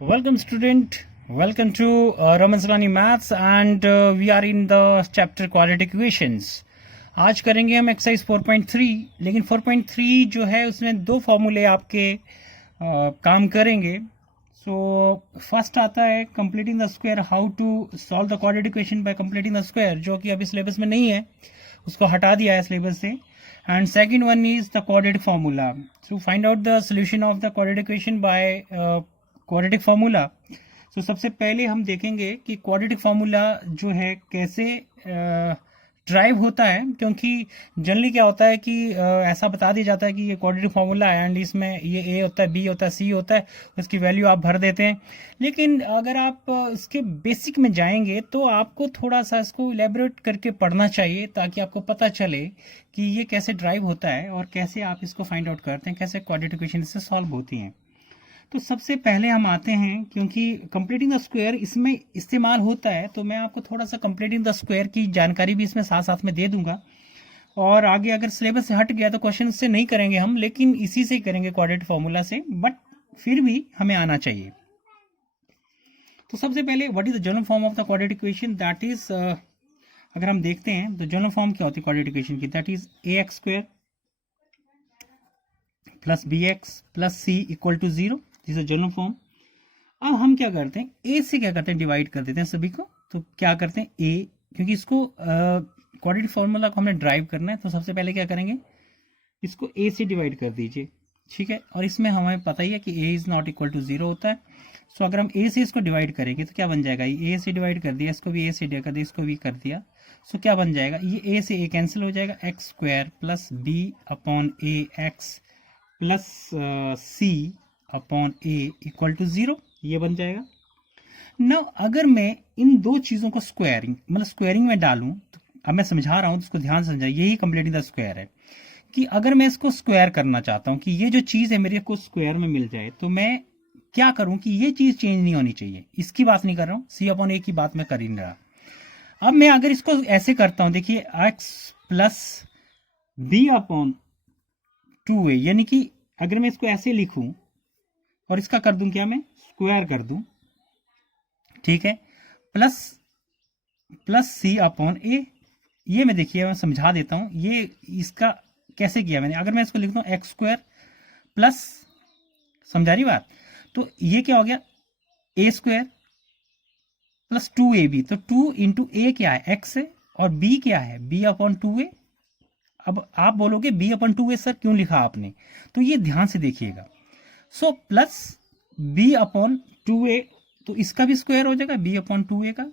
Welcome, student. Welcome to Raman Salani Maths, and we are in the chapter quadratic equations. आज करेंगे हम exercise 4.3, लेकिन 4.3 जो है उसमें दो फॉर्मूले आपके काम करेंगे. सो फर्स्ट आता है completing the square, how to solve the quadratic equation by completing the square, जो कि अभी सिलेबस में नहीं है, उसको हटा दिया है सिलेबस से. And second one is the quadratic formula. So find out the solution of the quadratic equation by quadratic formula. So सबसे पहले हम देखेंगे कि क्वाड्रेटिक फार्मूला जो है कैसे ड्राइव होता है, क्योंकि जनरली क्या होता है कि ऐसा बता दिया जाता है कि ये क्वाड्रेटिक फार्मूला है एंड इसमें ये ए होता है, बी होता है, सी होता है, उसकी वैल्यू आप भर देते हैं. लेकिन अगर आप इसके बेसिक में जाएंगे तो आपको थोड़ा सा इसको इलेबोरेट करके पढ़ना चाहिए, ताकि आपको पता चले कि ये कैसे ड्राइव होता है और कैसे आप इसको फाइंड आउट करते हैं, कैसे क्वाड्रेटिक इक्वेशन इससे सॉल्व होती हैं. तो सबसे पहले हम आते हैं, क्योंकि कंप्लीटिंग द स्क्वायर इसमें इस्तेमाल होता है, तो मैं आपको थोड़ा सा कंप्लीटिंग द स्क्वायर की जानकारी भी इसमें साथ साथ में दे दूंगा. और आगे अगर सिलेबस से हट गया तो क्वेश्चन उससे नहीं करेंगे हम, लेकिन इसी से ही करेंगे क्वाड्रेटिक फार्मूला से, बट फिर भी हमें आना चाहिए. तो सबसे पहले what is the general form of the quadratic equation, that is अगर हम देखते हैं तो जनरल फॉर्म क्या होती है क्वाड्रेटिक इक्वेशन की, that is a x square plus b x plus c equal to 0. This is general form. अब हम क्या करते हैं, ए से क्या करते हैं, डिवाइड कर देते हैं सभी को. तो क्या करते हैं ए, क्योंकि इसको क्वाड्रेटिक फार्मूला को हमने ड्राइव करना है, तो सबसे पहले क्या करेंगे, इसको ए से डिवाइड कर दीजिए. ठीक है, और इसमें हमें पता ही है कि ए इज नॉट इक्वल टू 0 होता है. सो अगर हम ए से इसको डिवाइड करेंगे तो क्या बन जाएगा, ये ए से डिवाइड कर दिया, इसको भी ए से कर दिया, इसको भी कर दिया. सो क्या बन जाएगा, ये ए से ए कैंसिल हो जाएगा, x square plus b upon a x plus c upon a equal to 0, ये बन जाएगा. नाउ अगर मैं इन दो चीज़ों को स्क्वायरिंग मतलब स्क्वायरिंग में डालूं, तो अब मैं समझा रहा हूं तो उसको ध्यान से समझाइए, यही कंप्लीटिंग द स्क्वायर है. कि अगर मैं इसको स्क्वायर करना चाहता हूं कि ये जो चीज़ है मेरे को स्क्वायर में मिल जाए, तो मैं क्या करूं कि ये चीज़ चेंज नहीं होनी चाहिए. इसकी बात नहीं कर रहा हूं, सी अपॉन ए की बात मैं कर ही नहीं रहा. अब मैं अगर इसको ऐसे करता हूं, देखिए x plus b upon 2a, यानी कि अगर मैं इसको ऐसे लिखूं और इसका कर दूं क्या, मैं स्क्वायर कर दूं, ठीक है, प्लस प्लस सी अपॉन ए. ये मैं देखिए मैं समझा देता हूं, ये इसका कैसे किया मैंने. अगर मैं इसको लिखता हूं एक्स स्क्वायर प्लस, समझा रही बात, तो ये क्या हो गया, ए स्क्वायर प्लस 2ab. तो 2 इंटू ए क्या है, एक्स है, और बी क्या है, बी अपॉन 2a. अब आप बोलोगे बी अपॉन 2a सर क्यों लिखा आपने, तो ये ध्यान से देखिएगा. So plus b upon 2a, तो इसका भी स्क्वायर हो जाएगा बी अपॉन 2a का.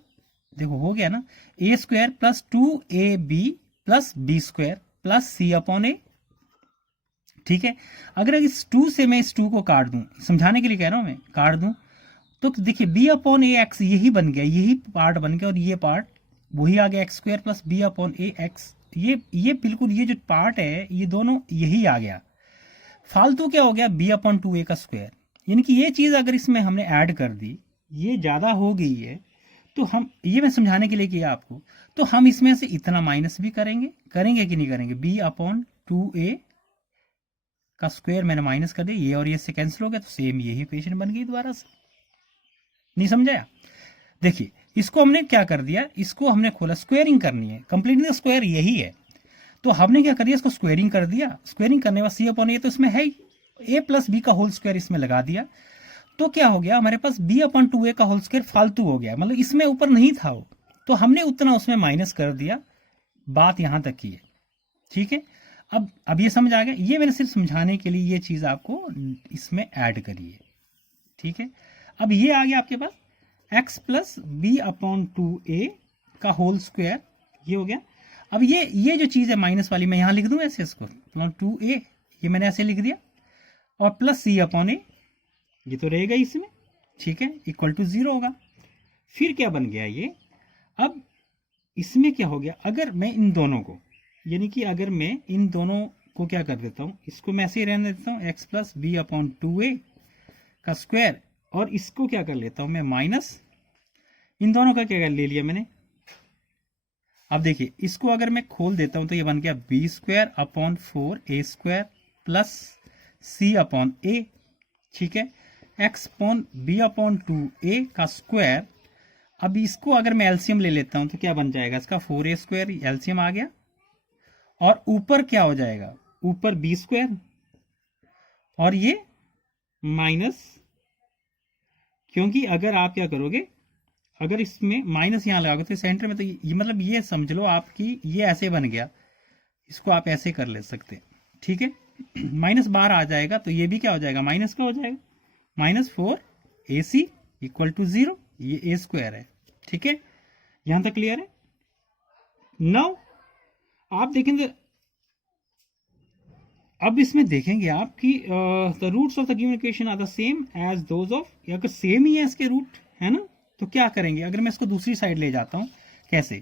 देखो हो गया ना, a square plus 2ab plus b square plus c upon a. ठीक है, अगर इस 2 से मैं इस 2 को काट दूं, समझाने के लिए कह रहा हूं मैं, काट दूं, तो देखिए बी अपॉन ए एक्स यही बन गया, यही पार्ट बन गया, और ये पार्ट वही आ गया, x square plus b upon a x. ये बिल्कुल ये जो पार्ट है ये दोनों यही आ गया. फालतू क्या हो गया, बी अपॉन 2a का स्क्वायर. यानी कि ये चीज़ अगर इसमें हमने ऐड कर दी, ये ज़्यादा हो गई है, तो हम ये मैं समझाने के लिए किया आपको, तो हम इसमें से इतना माइनस भी करेंगे कि नहीं करेंगे. बी अपॉन 2a का स्क्वायर मैंने माइनस कर दिया, ये और ये से कैंसिल हो गया, तो सेम यही इक्वेशन बन गई दोबारा से. नहीं समझाया, देखिए इसको हमने क्या कर दिया, इसको हमने खोला, स्क्वायरिंग करनी है, कंप्लीटिंग द स्क्वायर यही है, तो हमने क्या कर दिया, इसको स्क्वायरिंग कर दिया. स्क्वायरिंग करने के बाद सी अपॉन ए, तो इसमें है ए प्लस बी का होल स्क्वायर इसमें लगा दिया, तो क्या हो गया हमारे पास, बी अपॉन 2a का होल स्क्वायर फालतू हो गया, मतलब इसमें ऊपर नहीं था वो, तो हमने उतना उसमें माइनस कर दिया. बात यहां तक की है, ठीक है. अब ये समझ आ गया, ये मैंने सिर्फ समझाने के लिए ये चीज आपको इसमें ऐड करी है. ठीक है, अब ये आ गया आपके पास x plus b upon 2a का होल स्क्वायर, ये हो गया. अब ये जो चीज़ है माइनस वाली, मैं यहाँ लिख दूँ ऐसे, इसको 2a ये मैंने ऐसे लिख दिया, और प्लस सी अपॉन ए, ये तो रहेगा इसमें, ठीक है, इक्वल टू 0 होगा. फिर क्या बन गया ये, अब इसमें क्या हो गया, अगर मैं इन दोनों को, यानी कि अगर मैं इन दोनों को क्या कर देता हूँ, इसको मैं ऐसे ही रहने देता हूँ, x plus b upon 2a का स्क्वायर, और इसको क्या कर लेता हूँ मैं माइनस, इन दोनों का क्या ले लिया मैंने. अब देखिए इसको अगर मैं खोल देता हूं तो ये बन गया B square upon 4 A square plus c upon a. ठीक है, x upon B upon 2a का स्क्वायर। अब इसको अगर मैं एलसीएम ले लेता हूं तो क्या बन जाएगा इसका, 4a स्क्वायर एलसीएम आ गया, और ऊपर क्या हो जाएगा, ऊपर बी स्क्वायर, और ये माइनस, क्योंकि अगर आप क्या करोगे, अगर इसमें माइनस यहां लगाओगे तो सेंटर में, तो ये मतलब ये समझ लो आपकी ये ऐसे बन गया, इसको आप ऐसे कर ले सकते, ठीक है। माइनस बाहर आ जाएगा तो ये भी क्या हो जाएगा, माइनस का हो जाएगा, -4ac इक्वल टू 0, ये ए स्क्वायर है, ठीक है। यहां तक क्लियर है। नाउ आप देखेंगे, अब इसमें देखेंगे आप कि the roots of the given equation are the same as those of, अगर सेम ही है इसके रूट, है ना, तो क्या करेंगे, अगर मैं इसको दूसरी साइड ले जाता हूं, कैसे,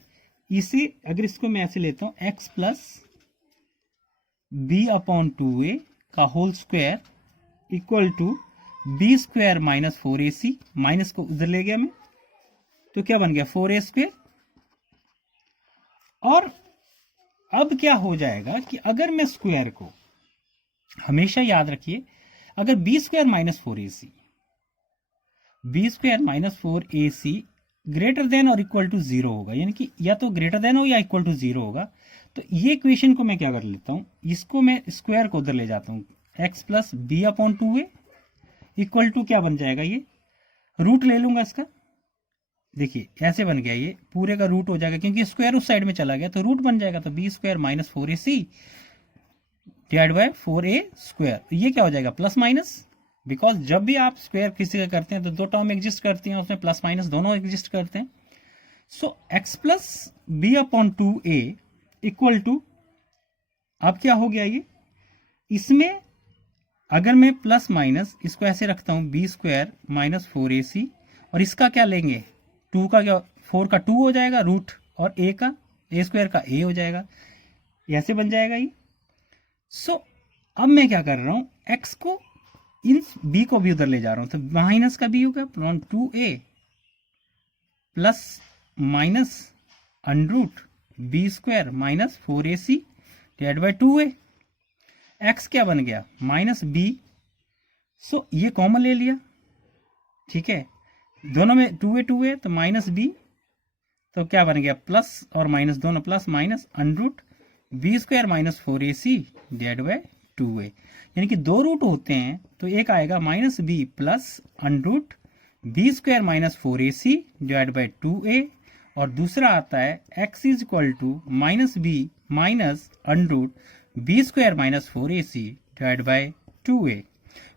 इसे अगर इसको मैं ऐसे लेता हूं, x plus b upon 2a का whole square equal to b square -4ac, minus को उधर ले गया मैं, तो क्या बन गया 4a स्क्वायर। और अब क्या हो जाएगा कि अगर मैं स्क्वायर को, हमेशा याद रखिए, अगर b square -4ac, b square -4ac greater than और इक्वल टू 0 होगा, यानी कि या तो ग्रेटर देन हो या इक्वल टू 0 होगा, तो ये इक्वेशन को मैं क्या कर लेता हूं, इसको मैं स्क्वायर को उधर ले जाता हूं, x plus b upon 2a equal to क्या बन जाएगा, ये रूट ले लूंगा इसका, देखिए ऐसे बन गया, ये पूरे का रूट हो जाएगा, क्योंकि स्क्वायर उस साइड में चला गया तो रूट बन जाएगा, तो b square -4ac divide by 4a square, ये क्या हो जाएगा प्लस माइनस, बिकॉज जब भी आप स्क्वायर किसी का करते हैं तो दो टर्म एग्जिस्ट करती हैं, उसमें प्लस माइनस दोनों एग्जिस्ट करते हैं। So x plus b upon 2a equal to, अब क्या हो गया ये, इसमें अगर मैं प्लस माइनस इसको ऐसे रखता हूं, बी स्क्वायर -4ac, और इसका क्या लेंगे, 2 का क्या, 4 का 2 हो जाएगा रूट, और a का, a स्क्वायर का a हो जाएगा, ऐसे बन जाएगा ये। सो अब मैं क्या कर रहा हूं, x को, इन b को भी उधर ले जा रहा हूं, तो माइनस का b होगा 2a plus minus under root b square -4ac divide by 2a, x क्या बन गया -b, सो ये कॉमन ले लिया, ठीक है, दोनों में 2a तो -b, तो क्या बन गया प्लस और माइनस दोनों plus minus under root b square -4ac divide by 2a, यानी कि दो रूट होते हैं तो एक आएगा -b plus under root b square -4ac divide by 2a, और दूसरा आता है x is equal to -b minus under root b square -4ac divide by 2a,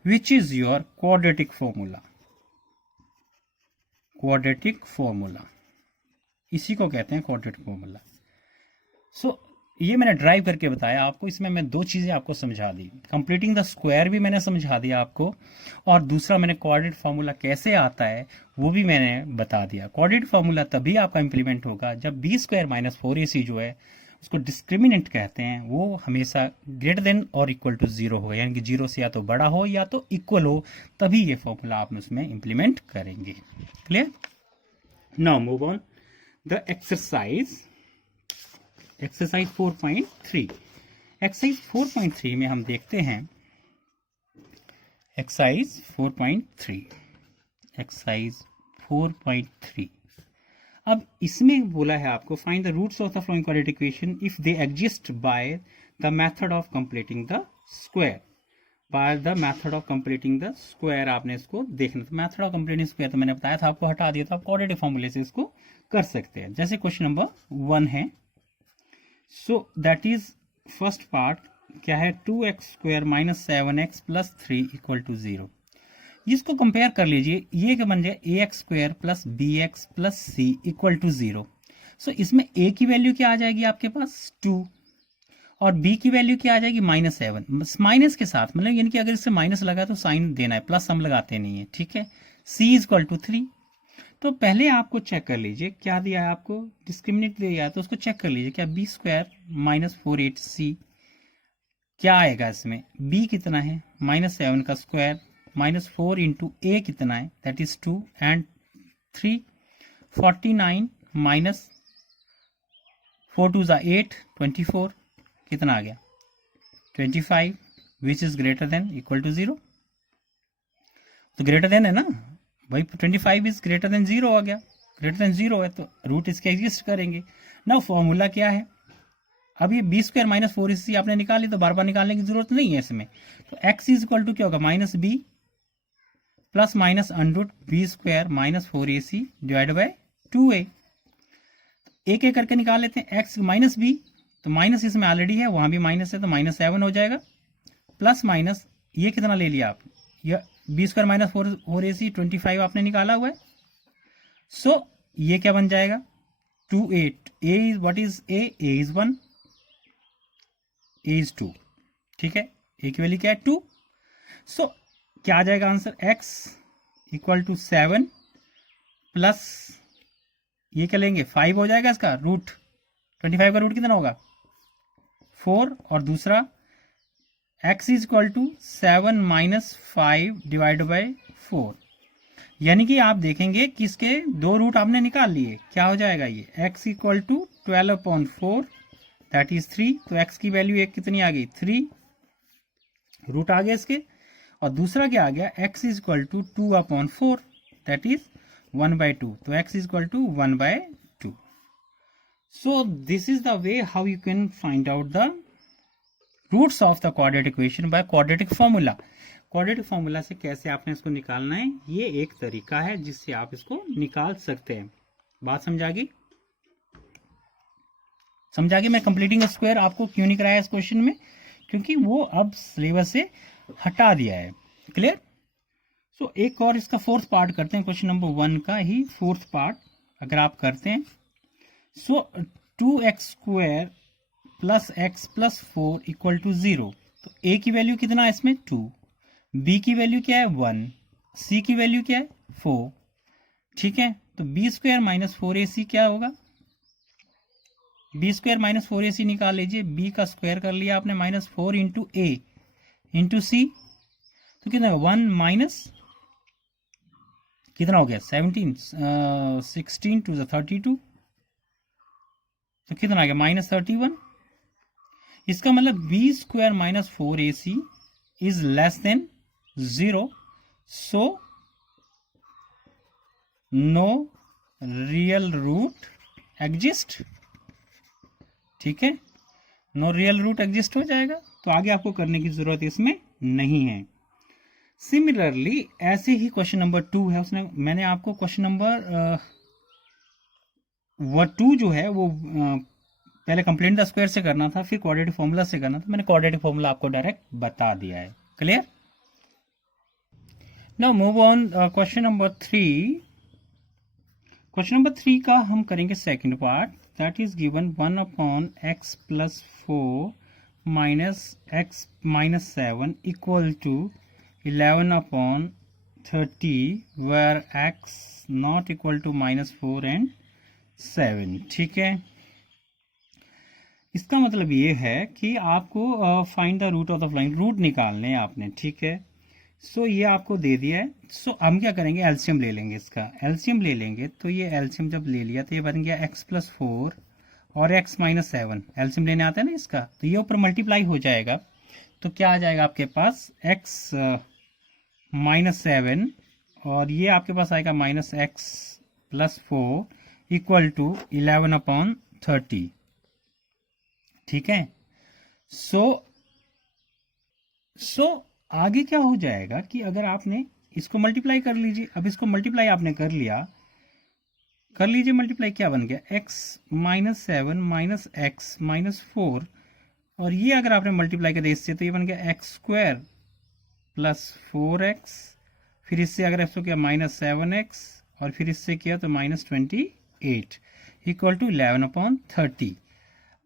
which is your quadratic formula. Quadratic formula, इसी को कहते हैं क्वाड्रेटिक फॉर्मूला। सो ये मैंने ड्राइव करके बताया आपको, इसमें मैं दो चीजें आपको समझा दी, कंप्लीटिंग द स्क्वायर भी मैंने समझा दिया आपको, और दूसरा मैंने क्वाड्रेटिक फार्मूला कैसे आता है वो भी मैंने बता दिया। क्वाड्रेटिक फार्मूला तभी आपका इंप्लीमेंट होगा जब बी स्क्वायर -4ac जो है उसको डिस्क्रिमिनेंट कहते हैं, वो हमेशा ग्रेटर देन और इक्वल टू 0 होगा, यानी कि 0 से या तो बड़ा हो या तो इक्वल हो, तभी ये फॉर्मूला आप उसमें इंप्लीमेंट करेंगे। Clear. Now move on the exercise 4.3। Exercise 4.3 में हम देखते हैं, एक्सरसाइज 4.3। अब इसमें बोला है आपको find the roots of the following quadratic equation if they exist by the method of completing the square. By the method of completing the square आपने इसको देखना, तो मेथड ऑफ कंप्लीटिंग स्क्वायर तो मैंने बताया था आपको, हटा दिया था, आप क्वाड्रेटिक फॉर्मूले से इसको कर सकते हैं। जैसे क्वेश्चन नंबर 1 है, so that is first part क्या है, 2x square -7x plus 3 equal to 0। इसको कंपेयर कर लीजिए, ये क्या बन जाए ax square plus bx plus c equal to 0। So इसमें a की वैल्यू क्या आ जाएगी आपके पास 2, और b की वैल्यू क्या आ जाएगी -7, माइनस के साथ, मतलब यानी कि अगर इससे माइनस लगा तो साइन देना है, प्लस हम लगाते नहीं है, ठीक है। c is equal to 3। तो पहले आपको चेक कर लीजिए क्या दिया है आपको, डिस्क्रिमिनेंट दिया है तो उसको चेक कर लीजिए, क्या बी स्क्वायर -4ac क्या आएगा इसमें, b कितना है -7 का स्क्वायर -4 इंटू a कितना है दैट इज 2 एंड 3, 49 माइनस 4 2 8 24 कितना आ गया 25 which is greater than equal to 0। तो ग्रेटर देन है ना भाई, 25 इज ग्रेटर देन 0 हो गया, ग्रेटर देन 0 है तो रूट इसके एग्जिस्ट करेंगे ना। फॉर्मूला क्या है, अब ये B square minus four a सी आपने निकाली तो बार बार निकालने की जरूरत नहीं है इसमें। तो एक्स इज इक्वल टू क्या होगा, minus b plus minus under b square minus four a c divide by 2a। एक एक करके निकाल लेते हैं। एक्स माइनस बी, तो माइनस इसमें ऑलरेडी है, वहां भी माइनस है तो माइनस 7 हो जाएगा, प्लस माइनस ये कितना ले लिया आप, ये B square minus four a सी 25 आपने निकाला हुआ है। सो ये क्या बन जाएगा 2a, a is what is a is 1, a is 2, ठीक है, a की वैल्यू क्या है 2। सो क्या आ जाएगा answer, x equal to 7 plus ये क्या लेंगे 5 हो जाएगा इसका रूट, 25 का रूट कितना होगा 4, और दूसरा x is equal to 7 minus 5 divide by 4। यानी कि आप देखेंगे कि इसके दो रूट आपने निकाल लिए, क्या हो जाएगा ये x equal to 12/4 that is 3। तो x की वैल्यू एक कितनी आ गई 3, रूट आ गया इसके, और दूसरा क्या आ गया x is equal to 2/4 that is 1/2। तो x is equal to 1/2। So this is the way how you can find out the roots of the quadratic equation by quadratic formula. Quadratic formula से कैसे आपने इसको निकालना है, ये एक तरीका है जिससे आप इसको निकाल सकते हैं। बात समझा गई? समझा गई? मैं कंप्लीटिंग स्क्वायर आपको क्यों नहीं कराया इस क्वेश्चन में, क्योंकि वो अब सिलेबस से हटा दिया है। क्लियर? सो एक और इसका फोर्थ पार्ट करते हैं, क्वेश्चन नंबर 1 का ही फोर्थ पार्ट अगर आप करते हैं। So 2x square plus x plus 4 equal to 0। तो a की वैल्यू कितना है इसमें 2, b की वैल्यू क्या है 1, c की वैल्यू क्या है 4, ठीक है। तो बी स्क्वायर माइनस 4ac क्या होगा, बी स्क्वायर माइनस 4ac निकाल लीजिए, b का स्क्वायर कर लिया आपने माइनस 4 इंटू ए इंटू सी, तो कितना 1 माइनस कितना हो गया 17, 16 टू द 32, तो कितना आ गया माइनस 31। इसका मतलब b square minus 4ac is less than 0, so no real root exist, ठीक है, नो रियल रूट एग्जिस्ट हो जाएगा। तो आगे आपको करने की जरूरत इसमें नहीं है। सिमिलरली ऐसे ही क्वेश्चन नंबर 2 है, उसने मैंने आपको क्वेश्चन नंबर 2 जो है वो पहले कंप्लेंट द स्क्वायर से करना था, फिर क्वाड्रेटिक फॉर्मूला से करना था। मैंने क्वाड्रेटिक फॉर्मूला आपको डायरेक्ट बता दिया है। Clear? Now move on question number 3। Question number 3 का हम करेंगे second part, that is given 1/x plus 4 minus x minus 7 equal to 11/30 where x not equal to minus 4 and 7, ठीक है। इसका मतलब ये है कि आपको find the root of the following, root निकालने हैं आपने, ठीक है। सो ये आपको दे दिया है। सो हम क्या करेंगे, एलसीएम ले लेंगे, इसका एलसीएम ले लेंगे। तो ये एलसीएम जब ले लिया तो ये बन गया x प्लस 4 और x माइनस 7, एलसीएम लेने आता है ना इसका, तो ये ऊपर मल्टीप्लाई हो जाएगा। तो क्या आ जाएगा आपके पास x माइनस 7 और ये आपके पास आएगा minus x plus 4 equal to 11/30, ठीक है। सो आगे क्या हो जाएगा कि अगर आपने इसको मल्टीप्लाई कर लीजिए, अब इसको मल्टीप्लाई आपने कर लिया, कर लीजिए मल्टीप्लाई, क्या बन गया x minus 7 minus x minus 4, और ये अगर आपने मल्टीप्लाई कर दिया इससे तो ये बन गया x स्क्वायर प्लस 4x, फिर इससे अगर इसको किया माइनस 7x और फिर इससे किया तो माइनस 28 इक्वल टू 11/30।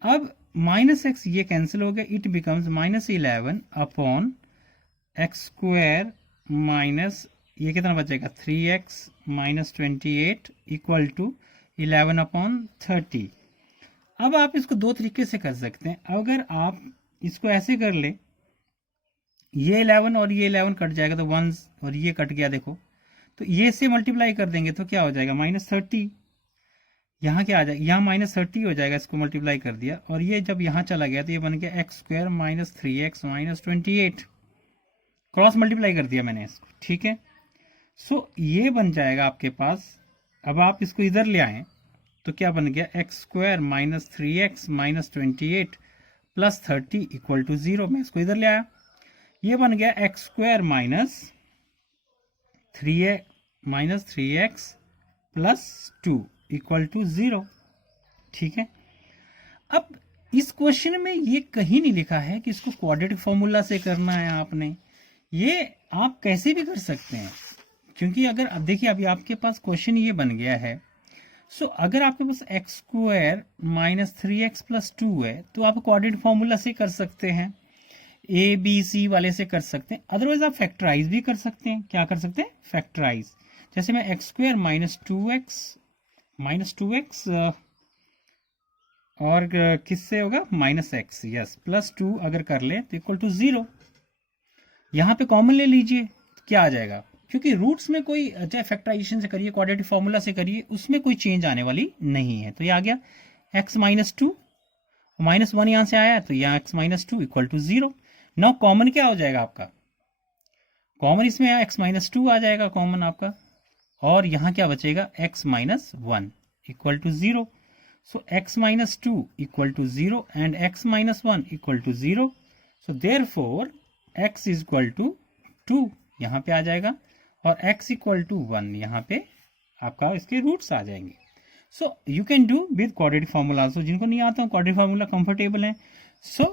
अब माइनस एक्स ये कैंसिल हो गया, it becomes minus 11 upon x square minus ये कितना बचेगा 3x माइनस 28 इक्वल टू 11/30। अब आप इसको दो तरीके से कर सकते हैं। अगर आप इसको ऐसे कर ले, ये 11 और ये 11 कट जाएगा तो 1 और ये कट गया, देखो, तो ये से मल्टीप्लाई कर देंगे तो क्या हो जाएगा माइनस 30, यहाँ क्या आ जाएगा, यहाँ माइनस 30 हो जाएगा, इसको मल्टीप्लाई कर दिया, और ये जब यहाँ चला गया तो ये बन गया x square minus 3x minus 28, cross multiply कर दिया मैंने इसको, ठीक है। सो ये बन जाएगा आपके पास। अब आप इसको इधर ले आए तो क्या बन गया, x square minus 3x minus 28 plus 30 equal to 0। मैं इसको इधर ले आया, ये बन गया x square minus 3x plus 2 equal to 0। ठीक है, अब इस क्वेश्चन में ये कहीं नहीं लिखा है कि इसको क्वाड्रेटिक फॉर्मूला से करना है आपने। ये आप कैसे भी कर सकते हैं, क्योंकि अगर अब देखिए अभी आपके पास क्वेश्चन ये बन गया है। सो अगर आपके पास x square minus 3x plus 2 है तो आप क्वाड्रेटिक फॉर्मूला से कर सकते हैं, ए बी सी वाले से कर सकते हैं। अदरवाइज आप फैक्टराइज भी कर सकते हैं। क्या कर सकते हैं, फैक्टराइज। जैसे मैं x square minus two x और किससे होगा, माइनस एक्स, यस, प्लस 2 अगर कर ले तो इक्वल टू 0। यहां पे कॉमन ले लीजिए तो क्या आ जाएगा, क्योंकि रूट्स में कोई, चाहे फैक्टराइजेशन से करिए क्वाड्रेटिक फॉर्मूला से करिए, उसमें कोई चेंज आने वाली नहीं है। तो ये आ गया एक्स माइनस 2, माइनस 1 यहां से आया तो यहाँ x minus 2 equal to 0। Now common क्या हो जाएगा आपका, कॉमन इसमें एक्स माइनस 2 आ जाएगा कॉमन आपका, और यहां क्या बचेगा, x minus 1 equal to 0। So x minus 2 equal to 0 and x minus 1 equal to 0. So therefore x is equal to 2 यहाँ पे आ जाएगा, और x equal to 1 यहाँ पे आपका इसके रूट्स आ जाएंगे। So you can do with quadratic formula also। जिनको नहीं आता quadratic formula कंफर्टेबल है, so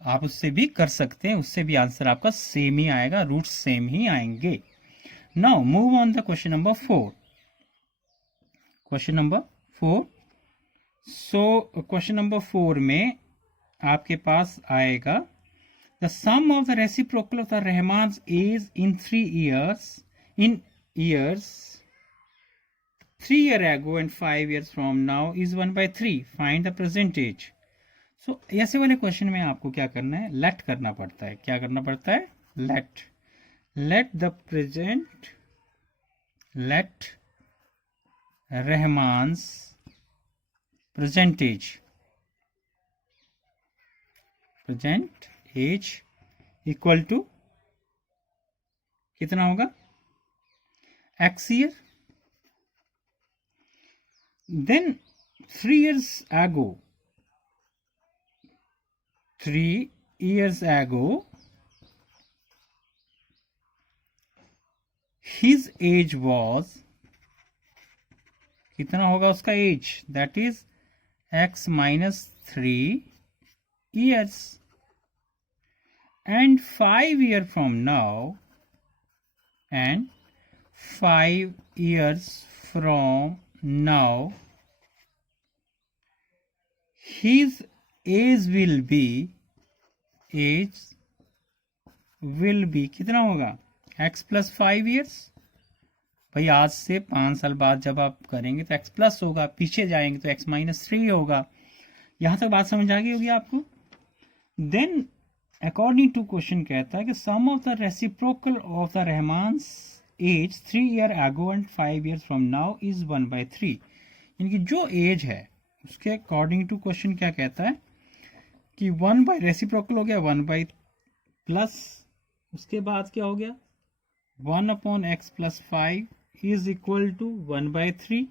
आप उससे भी कर सकते हैं, उससे भी आंसर आपका सेम ही आएगा, रूट्स सेम ही आएंगे। Now move on the question number 4। Question number 4। So question number 4 में आपके पास आएगा, the sum of the reciprocal of the Rahman age in 3 year ago and 5 years from now is 1/3। Find the present age. So ऐसे वाले question में आपको क्या करना है, लेट करना पड़ता है। क्या करना पड़ता है, let the present, let Rahman's present age equal to कितना होगा, x year। then 3 years ago his age was, कितना होगा उसका age, that is x minus 3 years। and 5 years from now, and 5 years from now his age will be कितना होगा, x plus 5 years। भाई आज से 5 साल बाद जब आप करेंगे तो x प्लस होगा, पीछे जाएंगे तो x माइनस 3 होगा। यहां तक बात समझ आ गई होगी आपको। देन अकॉर्डिंग टू क्वेश्चन कहता है कि sum of the reciprocal of the Rahman's age 3 year ago and 5 years from now is 1/3। यानी कि जो एज है उसके अकॉर्डिंग टू क्वेश्चन क्या कहता है कि 1 बाई रेसिप्रोकल हो गया 1 बाई प्लस, उसके बाद क्या हो गया 1/x plus 5 is equal to 1/3।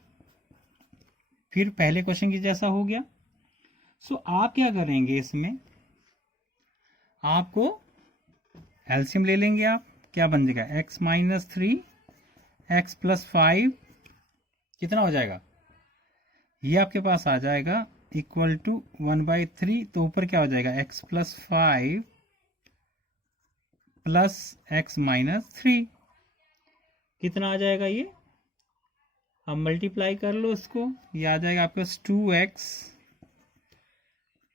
फिर पहले क्वेश्चन की जैसा हो गया। सो आप क्या करेंगे, इसमें आपको एलसीएम ले लेंगे आप, क्या बन जाएगा x माइनस 3 x प्लस 5 कितना हो जाएगा, ये आपके पास आ जाएगा इक्वल टू 1/3। तो ऊपर क्या हो जाएगा x plus 5 plus x minus 3 कितना आ जाएगा, ये अब मल्टीप्लाई कर लो इसको, ये आ जाएगा आपके पास 2x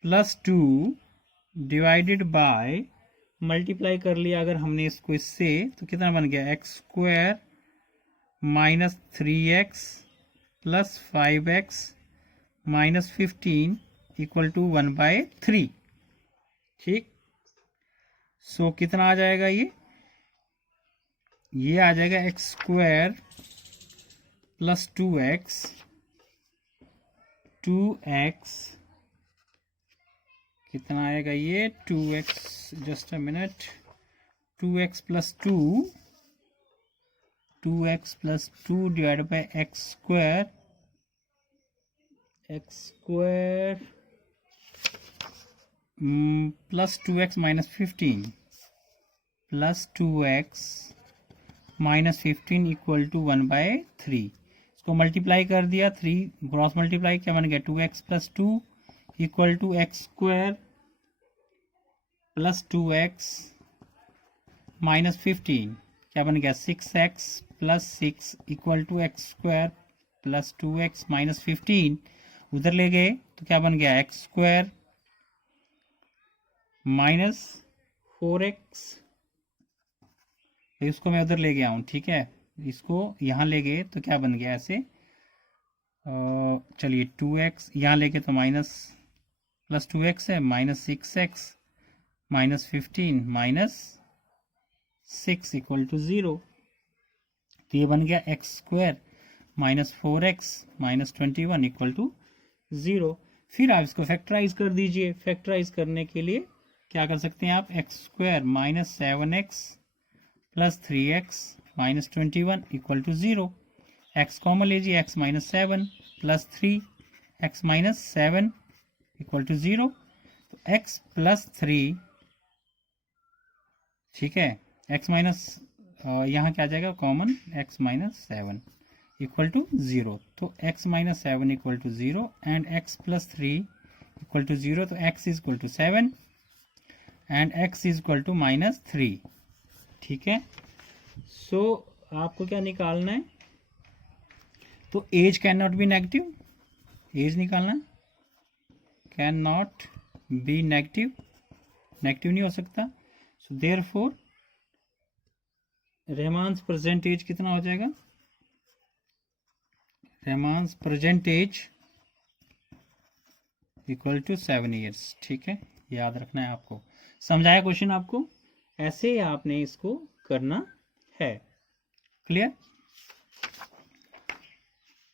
plus 2 divided by, multiply कर लिया अगर हमने इसको इससे तो कितना बन गया x square minus 3x plus 5x minus 15 equal to 1/3। ठीक, सो कितना आ जाएगा, ये आ जाएगा एक्स स्क्वायर प्लस 2x कितना आएगा, ये 2x, just a minute, 2x plus 2 2x plus 2 divide by x square plus 2x minus 15 plus 2x minus 15 equal to 1/3। इसको multiply कर दिया, 3 क्रॉस मल्टीप्लाई क्या बन गया 2x plus 2 equal to x square plus 2x minus 15 क्या बन गया 6x plus 6 equal to x square plus 2x minus 15। उधर ले गए तो क्या बन गया एक्स स्क्वायर माइनस 4x। इसको मैं उधर ले गया हूँ, ठीक है, इसको यहाँ ले गए तो क्या बन गया ऐसे, चलिए 2x यहाँ ले गए तो माइनस प्लस 2x है minus 6x minus 15 minus 6 equal to 0। तो ये बन गया x square minus 4x minus 21 equal to 0। फिर आप इसको फैक्टराइज कर दीजिए। फैक्टराइज करने के लिए क्या कर सकते हैं आप, x square minus 7x plus 3x minus 21 equal to 0। X common लीजिए, x minus 7 plus 3 x minus 7 equal to 0। तो x प्लस 3, ठीक है, x माइनस यहाँ क्या आ जाएगा common, x minus 7 equal to 0। तो x minus 7 equal to 0 and x plus 3 equal to 0। तो x is equal to 7 and x is equal to minus 3, ठीक है। सो आपको क्या निकालना है, तो age can not be negative, age निकालना, can not be negative, negative नहीं हो सकता। So therefore Rahman's present age कितना हो जाएगा, रहमान्स present age equal to 7 years, ठीक है, याद रखना है आपको। समझाया क्वेश्चन आपको, ऐसे आपने इसको करना है, क्लियर।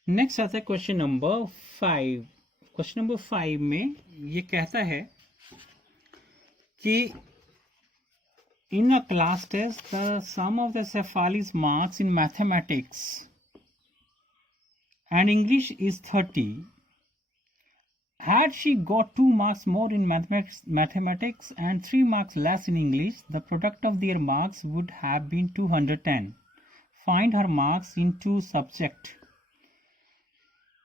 नेक्स्ट आता है क्वेश्चन नंबर 5। क्वेश्चन नंबर 5 में ये कहता है कि in a class test the sum of the Shefali's marks in mathematics and English is 30. Had she got 2 marks more in mathematics and 3 marks less in English, the product of their marks would have been 210. Find her marks in 2 subjects.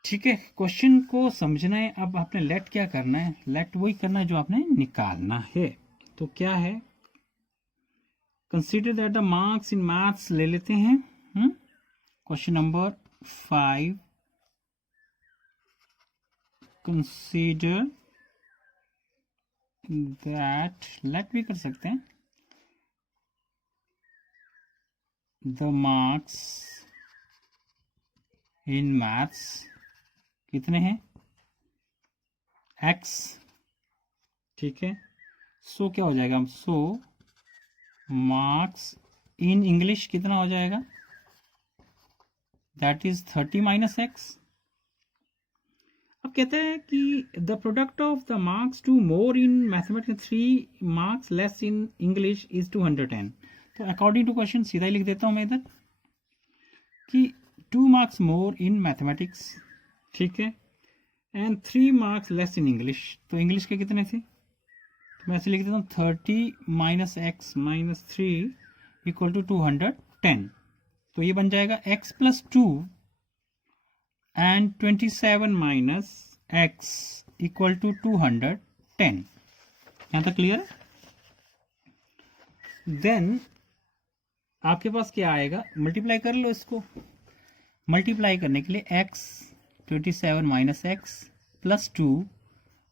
ठीक है, question को समझना है। अब आपने late क्या करना है, लेट वही करना है जो आपने निकालना है। तो क्या है, consider that the marks in maths ले लेते हैं। क्वेश्चन नंबर 5, कंसीडर दैट, लेट भी कर सकते हैं, द मार्क्स इन मैथ्स कितने हैं, x, ठीक है। सो क्या हो जाएगा, सो मार्क्स इन इंग्लिश कितना हो जाएगा, दैट इज 30 माइनस x। अब कहते हैं कि the product of the marks 2 more in mathematics 3 marks less in English is 210। तो अकॉर्डिंग टू क्वेश्चन सीधा ही लिख देता हूं मैं इधर कि 2 मार्क्स मोर इन मैथमेटिक्स, ठीक है, and 3 marks less in English. तो इंग्लिश के कितने थे, तो मैं ऐसे लिख देता हूँ 30 minus x minus 3 equal to 210। तो ये बन जाएगा x plus 2 and 27 minus x equal to 210। यहाँ तक क्लियर है। देन आपके पास क्या आएगा, मल्टीप्लाई कर लो इसको। मल्टीप्लाई करने के लिए x 27 माइनस एक्स प्लस 2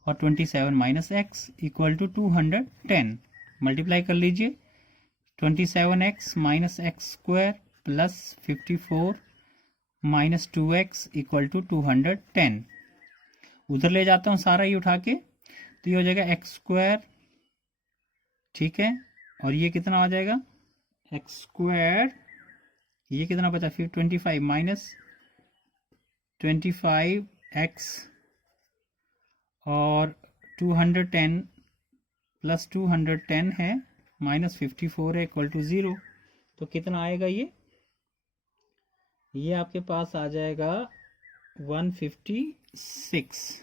और 27 minus x equal to 210। Multiply कर लीजिए, 27x minus x square plus 54 minus 2x equal to 210। उधर ले जाता हूँ सारा ही उठा के, तो ये हो जाएगा एक्स स्क्वायर, ठीक है, और ये कितना आ जाएगा एक्स स्क्वायर, ये कितना बचा फिर 25 माइनस 25x और 210 प्लस 210 है माइनस 54 है इक्वल टू 0। तो कितना आएगा ये ये आपके पास आ जाएगा 156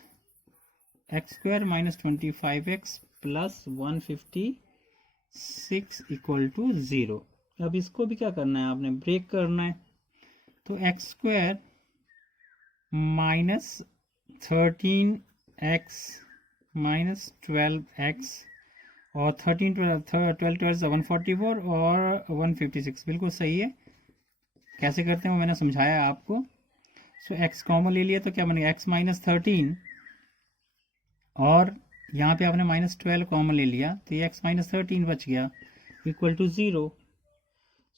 x square minus 25x plus 156 equal to 0। अब इसको भी क्या करना है, आपने ब्रेक करना है। तो x square minus 13x minus 12x और 13 12 144 और 156 बिल्कुल सही है। कैसे करते हैं वो मैंने समझाया आपको। सो x कॉमन ले लिया तो क्या बनेगा, x माइनस 13 और यहाँ पे आपने माइनस 12 कॉमन ले लिया तो ये x माइनस 13 बच गया इक्वल टू 0।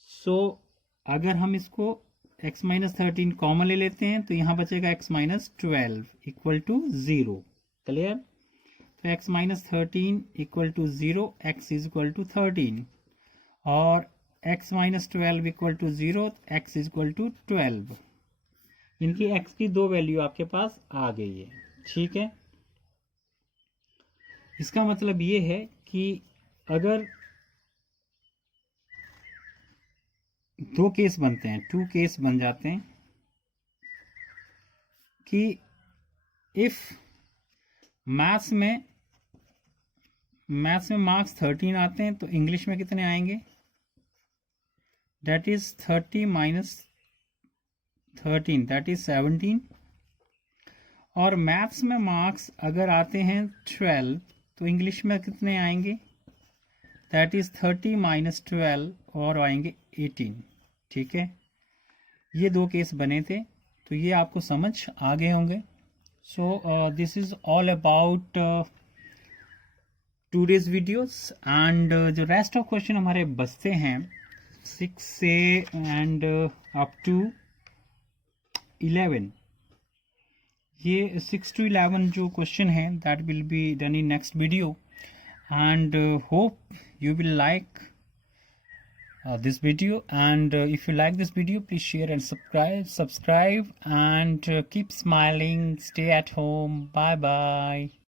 सो अगर हम इसको x माइनस 13 कॉमन ले लेते हैं तो यहाँ बचेगा x minus 12 equal to 0। Clear. तो x minus 13 equal to 0, x is equal to 13 और x minus 12 equal to 0, x is equal to 12। इनकी x की दो वैल्यू आपके पास आ गई है। ठीक है, इसका मतलब ये है कि अगर दो केस बनते हैं, 2 केस बन जाते हैं कि इफ मैथ्स में मार्क्स 13 आते हैं तो इंग्लिश में कितने आएंगे, that is 30 minus 13 that is 17। और मैथ्स में मार्क्स अगर आते हैं 12 तो इंग्लिश में कितने आएंगे, दैट इज 30 माइनस 12 और आएंगे 18। ठीक है, ये दो केस बने थे तो ये आपको समझ आ गए होंगे। सो this is all about today's videos and जो रेस्ट ऑफ क्वेश्चन हमारे बचते हैं 6 से एंड अप टू 11, ये 6 to 11 जो क्वेश्चन है that will be done in next video and hope you will like this video and if you like this video please share and subscribe and keep smiling, stay at home, bye bye.